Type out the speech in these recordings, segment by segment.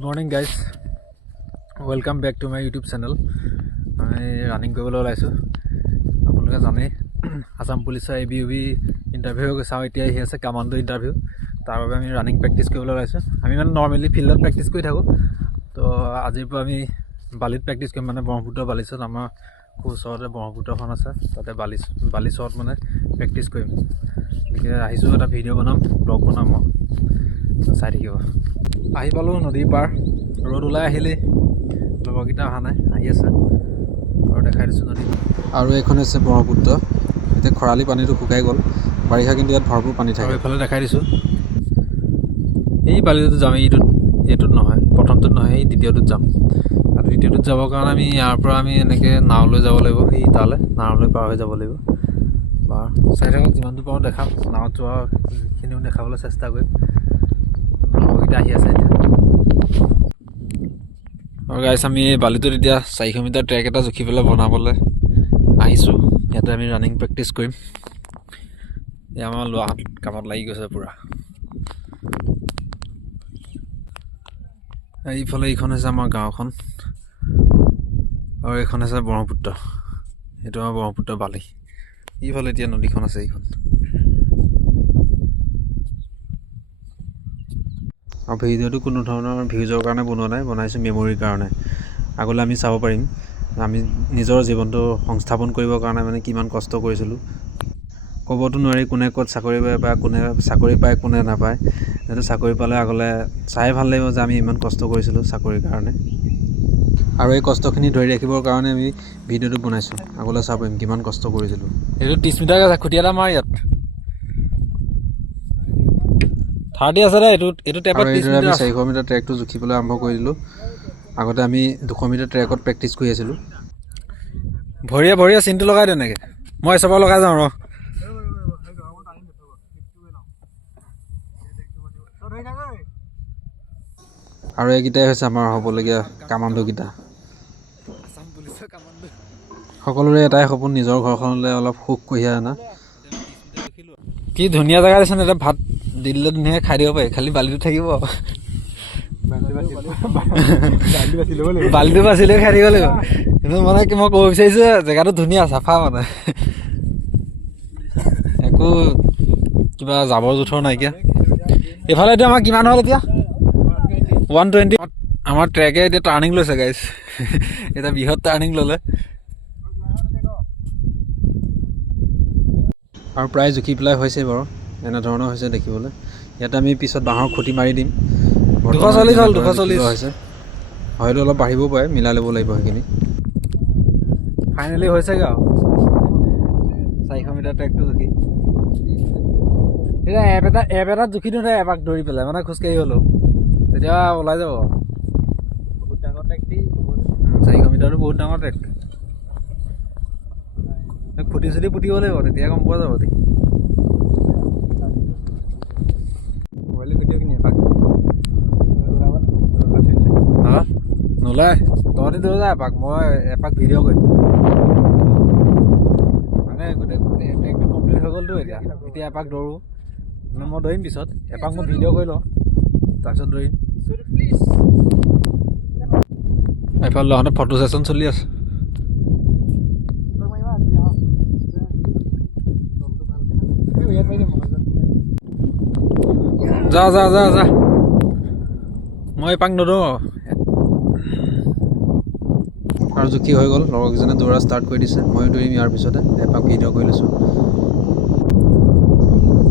Good morning guys, welcome back to my YouTube channel. I running কৰিবলৈ ওলাইছোঁ আপোনালোকে জানে আসাম পুলিচৰ ABUB ইন্টাৰভিউ চাও এতিয়া আহি আছে কমান্ডো ইন্টাৰভিউ তাৰ বাবে আমি ৰানিং প্ৰেক্টিছ কৰিবলৈ ওলাইছোঁ আমি মানে নৰমালি ফিল্ডত প্ৰেক্টিছ কৰি থাকোঁ তো আজিৰ পৰা আমি বালিত প্ৰেক্টিছ কৰিম মানে ব্ৰহ্মপুত্ৰ বালিচত আমাৰ ওচৰতে ব্ৰহ্মপুত্ৰখন আছে তাতে বালিচত মানে প্ৰেক্টিছ কৰিম গতিকে আহিছোঁ এটা ভিডিঅ' বনাম ব্লগ বনাম মই চাই থাকিব আহি পালোঁ নদীৰ পাৰ ৰ'দ ওলাই আহিলেই লগৰকেইটা অহা নাই আহি আছে আৰু দেখাই দিছোঁ নদী আৰু এইখন হৈছে ব্ৰহ্মপুত্ৰ এতিয়া খৰালি পানীটো শুকাই গ'ল বাৰিষা কিন্তু ইয়াত ভৰপূৰ পানী থাকে এইফালে দেখাই দিছোঁ এই বালিটোত যাম এইটোত নহয় প্ৰথমটোত নহয় এই দ্বিতীয়টোত যাম আৰু দ্বিতীয়টোত যাবৰ কাৰণে আমি ইয়াৰ পৰা আমি এনেকৈ নাওলৈ যাব লাগিব সেই তালৈ নাওলৈ পাৰ হৈ যাব লাগিব বা চাই থাকক যিমানটো পাৰোঁ দেখাম নাৱত যোৱাখিনিও দেখাবলৈ চেষ্টা কৰিম লগৰকেইটা আহি আছে এতিয়া আৰু গাইছ আমি বালিটোত এতিয়া 400 মিটাৰ ট্ৰেক এটা জুখি পেলাই বনাবলৈ আহিছোঁ ইয়াতে আমি ৰানিং প্ৰেক্টিছ কৰিম এয়া আমাৰ ল'ৰাহঁত কামত লাগি গৈছে পূৰা এইফালে এইখন হৈছে আমাৰ গাঁওখন আৰু এইখন হৈছে ব্ৰহ্মপুত্ৰ এইটো আমাৰ ব্ৰহ্মপুত্ৰ বালি এইফালে এতিয়া নদীখন আছে এইখন আৰু ভিডিঅ'টো কোনো ধৰণৰ ভিউজৰ কাৰণে বনোৱা নাই বনাইছোঁ মেমৰিৰ কাৰণে আগলৈ আমি চাব পাৰিম আমি নিজৰ জীৱনটো সংস্থাপন কৰিবৰ কাৰণে মানে কিমান কষ্ট কৰিছিলোঁ ক'বতো নোৱাৰি কোনে ক'ত চাকৰি পায় বা কোনে চাকৰি পায় কোনে নাপায় সেইটো চাকৰি পালে আগলৈ চাই ভাল লাগিব যে আমি ইমান কষ্ট কৰিছিলোঁ চাকৰিৰ কাৰণে আৰু এই কষ্টখিনি ধৰি ৰাখিবৰ কাৰণে আমি ভিডিঅ'টো বনাইছোঁ আগলৈ চাব পাৰিম কিমান কষ্ট কৰিছিলোঁ এইটো 30 মিটাৰ খুটি এটা মাৰ ইয়াত 30 আছে দে এইটো টেপত 30 মিটাৰ আমি 400 মিটাৰ ট্ৰেকটো জুখিবলৈ আৰম্ভ কৰি দিলোঁ আগতে আমি 200 মিটাৰ ট্ৰেকত প্ৰেক্টিছ কৰি আছিলোঁ ভৰিয়ে চিনটো লগাই দিওঁ এনেকৈ মই চবৰ লগাই যাওঁ ৰ আৰু এইকেইটাই হৈছে আমাৰ হ'বলগীয়া কামাণ্ডোকেইটা সকলোৰে এটাই সপোন নিজৰ ঘৰখনলৈ অলপ সুখ কঢ়িয়াই অনা কি ধুনীয়া জেগা দিছে ন এতিয়া ভাত দিলে ধুনীয়াকৈ খাই দিব পাৰি খালি বালিটো থাকিব বালিটো বাচিলে খাই দিব লাগিব কিন্তু মানে মই ক'ব বিচাৰিছোঁ জেগাটো ধুনীয়া চাফা মানে একো কিবা জাবৰ জোঁথৰ নাইকিয়া এইফালে এতিয়া আমাৰ কিমান হ'ল এতিয়া 120 আমাৰ ট্ৰেকে এতিয়া টাৰ্ণিং লৈছে গাইছ এতিয়া বৃহৎ টাৰ্ণিং ল'লে আৰু প্ৰায় জুখি পেলাই হৈছে বাৰু এনেধৰণৰ হৈছে দেখিবলৈ ইয়াতে আমি পিছত বাঁহৰ খুঁটি মাৰি দিম 240 হ'ল 240 হৈছে হয়তো অলপ বাঢ়িবও পাৰে মিলাই ল'ব লাগিব সেইখিনি ফাইনেলি হৈছেগৈ আৰু 400 মিটাৰ ট্ৰেকটো জুখি এতিয়া এপ এটাত জুখি দিওঁতে এপাক দৌৰি পেলাই মানে খোজকাঢ়ি হ'লেও তেতিয়া ওলাই যাব বহুত ডাঙৰ ট্ৰেক দি 400 মিটাৰটো বহুত ডাঙৰ ট্ৰেক খুঁটি চুটি পুতিব লাগিব তেতিয়া গম পোৱা যাব নোলায় তহঁতি দৌৰ যায় এপাক মই এপাক ভিডিঅ' কৰিম মানে গোটেই ট্ৰেকটো কমপ্লিট হৈ গ'লতো এতিয়া এপাক দৌৰোঁ মানে মই দৌৰিম পিছত এপাক মই ভিডিঅ' কৰি লওঁ তাৰপিছত দৌৰিম এফালে ল'ৰাহঁতে ফটো ছেশ্যন চলি আছে যা মই এপাক নদৌৰোঁ আৰু জুখি হৈ গ'ল লগৰকেইজনে দৌৰা ষ্টাৰ্ট কৰি দিছে ময়ো দৌৰিম ইয়াৰ পিছতে এপাক ভিডিঅ' কৰি লৈছোঁ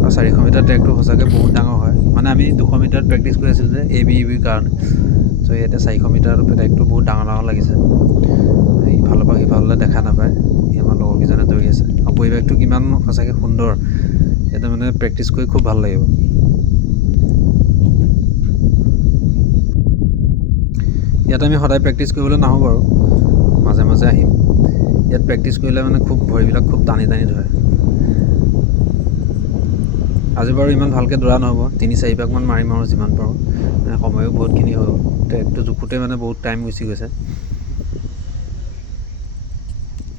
আৰু 400 মিটাৰ ট্ৰেকটো সঁচাকৈ বহুত ডাঙৰ হয় মানে আমি 200 মিটাৰত প্ৰেক্টিছ কৰি আছিলোঁ যে ABUBৰ কাৰণে চ' ইয়াতে 400 মিটাৰ ট্ৰেকটো বহুত ডাঙৰ লাগিছে ইফালৰ পৰা সিফাললৈ দেখা নাপায় আমাৰ লগৰকেইজনে দৌৰি আছে আৰু পৰিৱেশটো কিমান সঁচাকৈ সুন্দৰ ইয়াতে মানে প্ৰেক্টিছ কৰি খুব ভাল লাগিব ইয়াত আমি সদায় প্ৰেক্টিছ কৰিবলৈ নাহোঁ বাৰু মাজে মাজে আহিম ইয়াত প্ৰেক্টিছ কৰিলে মানে খুব ভৰিবিলাক খুব টানি ধৰে আজি বাৰু ইমান ভালকৈ দৌৰা নহ'ব 3-4 পাকমান মাৰিম আৰু যিমান পাৰোঁ সময়ো বহুতখিনি হ'ল ট্ৰেকটো জোখোঁতে মানে বহুত টাইম গুচি গৈছে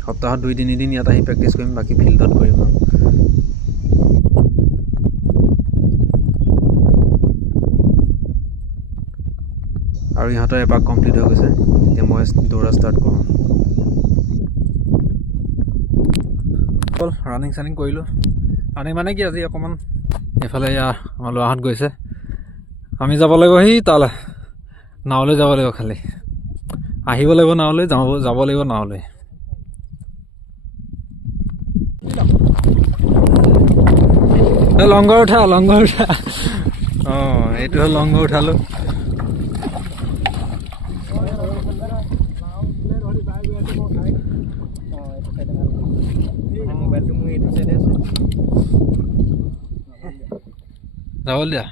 সপ্তাহত 2-3 দিন ইয়াত আহি প্ৰেক্টিছ কৰিম বাকী ফিল্ডত কৰিম আৰু ইহঁতৰ এপাক কমপ্লিট হৈ গৈছে। এতিয়া মই দৌৰা ষ্টাৰ্ট কৰোঁ। ৰানিং চানিং কৰিলোঁ। ৰানিং মানে কি আজি অকণমান এইফালে আমাৰ ল'ৰাহঁত গৈছে, আমি যাব লাগিব সেই তালৈ, নাৱলৈ যাব লাগিব। খালি আহিব লাগিব নাৱলৈ, যাব লাগিব নাৱলৈ। লংগৰ উঠা। অঁ, এইটো হ'ল লংগৰ উঠালোঁ। যাব দিয়া।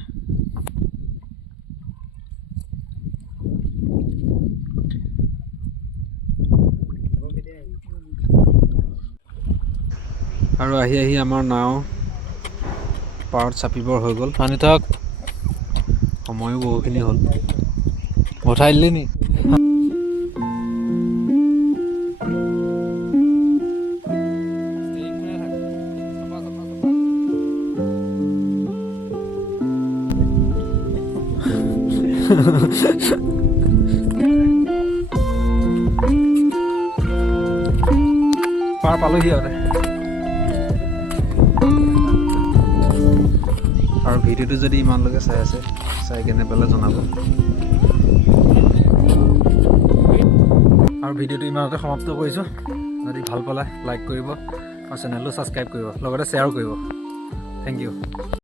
আৰু আহি আমাৰ নাও পাৰত চাপিবৰ হৈ গ'ল। পানী থাক, সময়ো বহুখিনি হ'ল। উঠাই দিলি নি? পাৰ পালোহি আৰু ভিডিঅ'টো যদি ইমানলৈকে চাই আছে, চাই কেনে পেলাই জনাব। আৰু ভিডিঅ'টো ইমানতে সমাপ্ত কৰিছোঁ। যদি ভাল পালে লাইক কৰিব আৰু চেনেলটো ছাবস্ক্ৰাইব কৰিব, লগতে শ্বেয়াৰো কৰিব। Thank U.